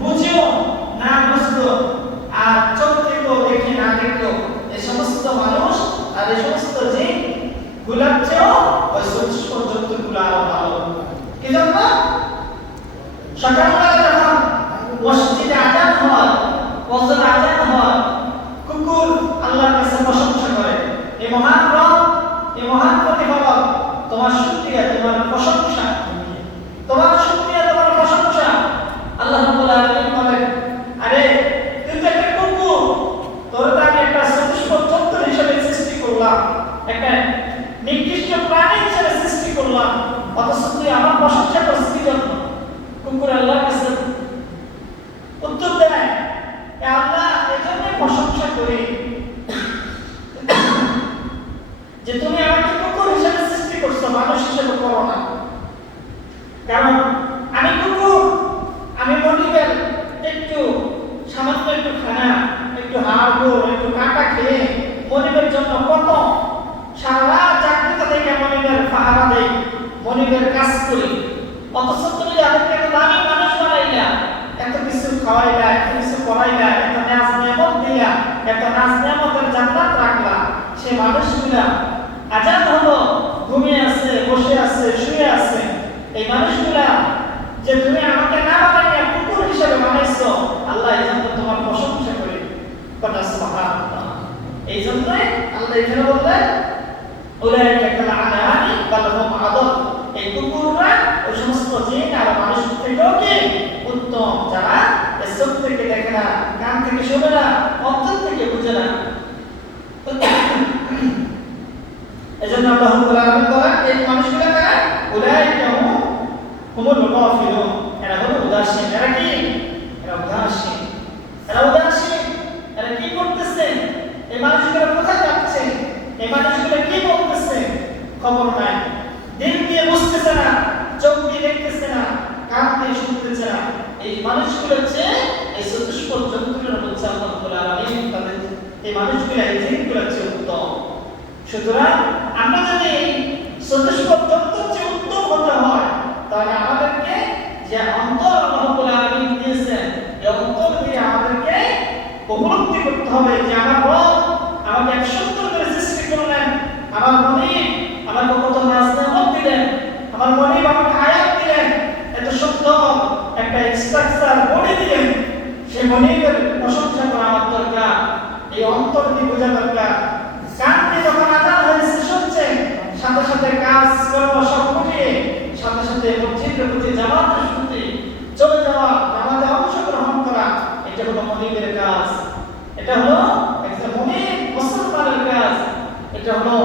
বুঝেও না বুঝলো আর চোখ থেকেও দেখে না দেখলো এই সমস্ত মানুষ আর এই সমস্ত জিন গুলার চেয়েও ওই সুষ্ঠ জন্তুগুলো আরো ভালো। কি জন্য? সকালবেলা যখন মসজিদে আজান হয়, ফজর আজান হয়, কুকুর আল্লাহর কাছে প্রশংসা করে, এই মহান রব, এই মহান প্রতিপালক, তোমার শুকরিয়া, তোমার প্রশংসা, তোমার শুকরিয়া, তোমার প্রশংসা। আল্লাহ রাব্বুল আলামিন বলেন, আরে তুই তো একটা কুকুর, তোর তো আমি একটা চতুষ্প জন্তু হিসেবে সৃষ্টি করলাম, একটা নিকৃষ্ট প্রাণী হিসেবে সৃষ্টি করলাম, অথচ তুই আমার প্রশংসা করছিস কি জন্য? কুকুর আল্লাহর কাছে উত্তর দেয়, আল্লাহ এজন্য প্রশংসা করি যে তুমি আমাকে কুকুর হিসেবে সৃষ্টি করছো, মানুষ হিসেবে করো না। কারণ আমি কুকুর, আমি মনিবের একটু সামান্য একটু খানা, একটু হাড়গোড়, একটু কাঁটা খেয়ে মনিবের জন্য কত সারা চাকরিটা থেকে মনিবের পাহারা দেই, মনিবের কাজ করি। অথচ তুমি আমাকে এত দামি মানুষ বানাইলা, এত কিছু খাওয়াইলা, এত কিছু করাইলা, এত নাজ নিয়ামত দিলা, এত নাজ নিয়ামতের জান্নাত রাখলা, সে মানুষগুলা আজাদ হলো, ঘুমিয়ে আছে, বসে আছে, শুয়ে আছে। এই মানুষগুলা যে তুমি আমাকে না বানাইয়া কুকুর হিসেবে বানাইছো, আল্লাহ এই জন্য তোমার প্রশংসা করি। কথা সুবহানাল্লাহ। এই জন্যই আল্লাহ এখানে বললেন, উলাইকা কাল আনআমি বাল হুম আদল, এই কুকুররা ওই সমস্ত জিন আর মানুষ থেকেও কি উত্তম, যারা চোখ থেকে দেখে না, কান থেকে শোনে না, অন্তর থেকে বুঝে না। এজন্য আল্লাহ রাব্বুল আলামিন বলেন, এই মানুষগুলো কারা? উলাইকা হুমুল গাফিলুন, এরা হলো উদাসীন। এরা কি? এরা উদাসীন। এরা উদাসীন। এরা কি করতেছে? এই মানুষগুলো কোথায় যাচ্ছে? এই মানুষগুলো কি বলতেছে? খবর নাই। দিল দিয়ে বুঝতেছে না, চোখ দিয়ে দেখতেছে না, কান দিয়ে শুনতেছে না। এই মানুষগুলো চেয়ে এই চতুষ্প জন্তুগুলো বলছে আল্লাহ রাব্বুল আলামিন, তাদের এই মানুষগুলো এই জিনগুলো চেয়ে উত্তম। সুতরাং আমরা যদি এই চতুষ্প জন্তুর চেয়ে উত্তম হতে হয়, তাহলে আমাদেরকে যে অন্তর আল্লাহ রাব্বুল আলামিন দিয়েছেন, এই অন্তর দিয়ে আমাদেরকে উপলব্ধি করতে হবে যে আমার রব আমাকে এক সুন্দর করে সৃষ্টি করলেন, আমার মনিব আমাকে কত নাজ নিয়ামত দিলেন, আমার মনিব আমাকে হায়াত দিলেন, এত সুন্দর একটা স্ট্রাকচার বডি দিলেন। সেই মনিবের প্রশংসা করা আমার দরকার, এই অন্তর দিয়ে বোঝা দরকার। কান দিয়ে যখন আজান হয়েছে শুনছে, সাথে সাথে কাজ কর্ম সব ফুটিয়ে সাথে সাথে মসজিদের প্রতি জামাতের প্রতি চলে যাওয়া, জামাতে অংশগ্রহণ করা, এটা হলো মনিবের কাজ। এটা হলো একজন মনিব মুসলমানের কাজ। এটা হলো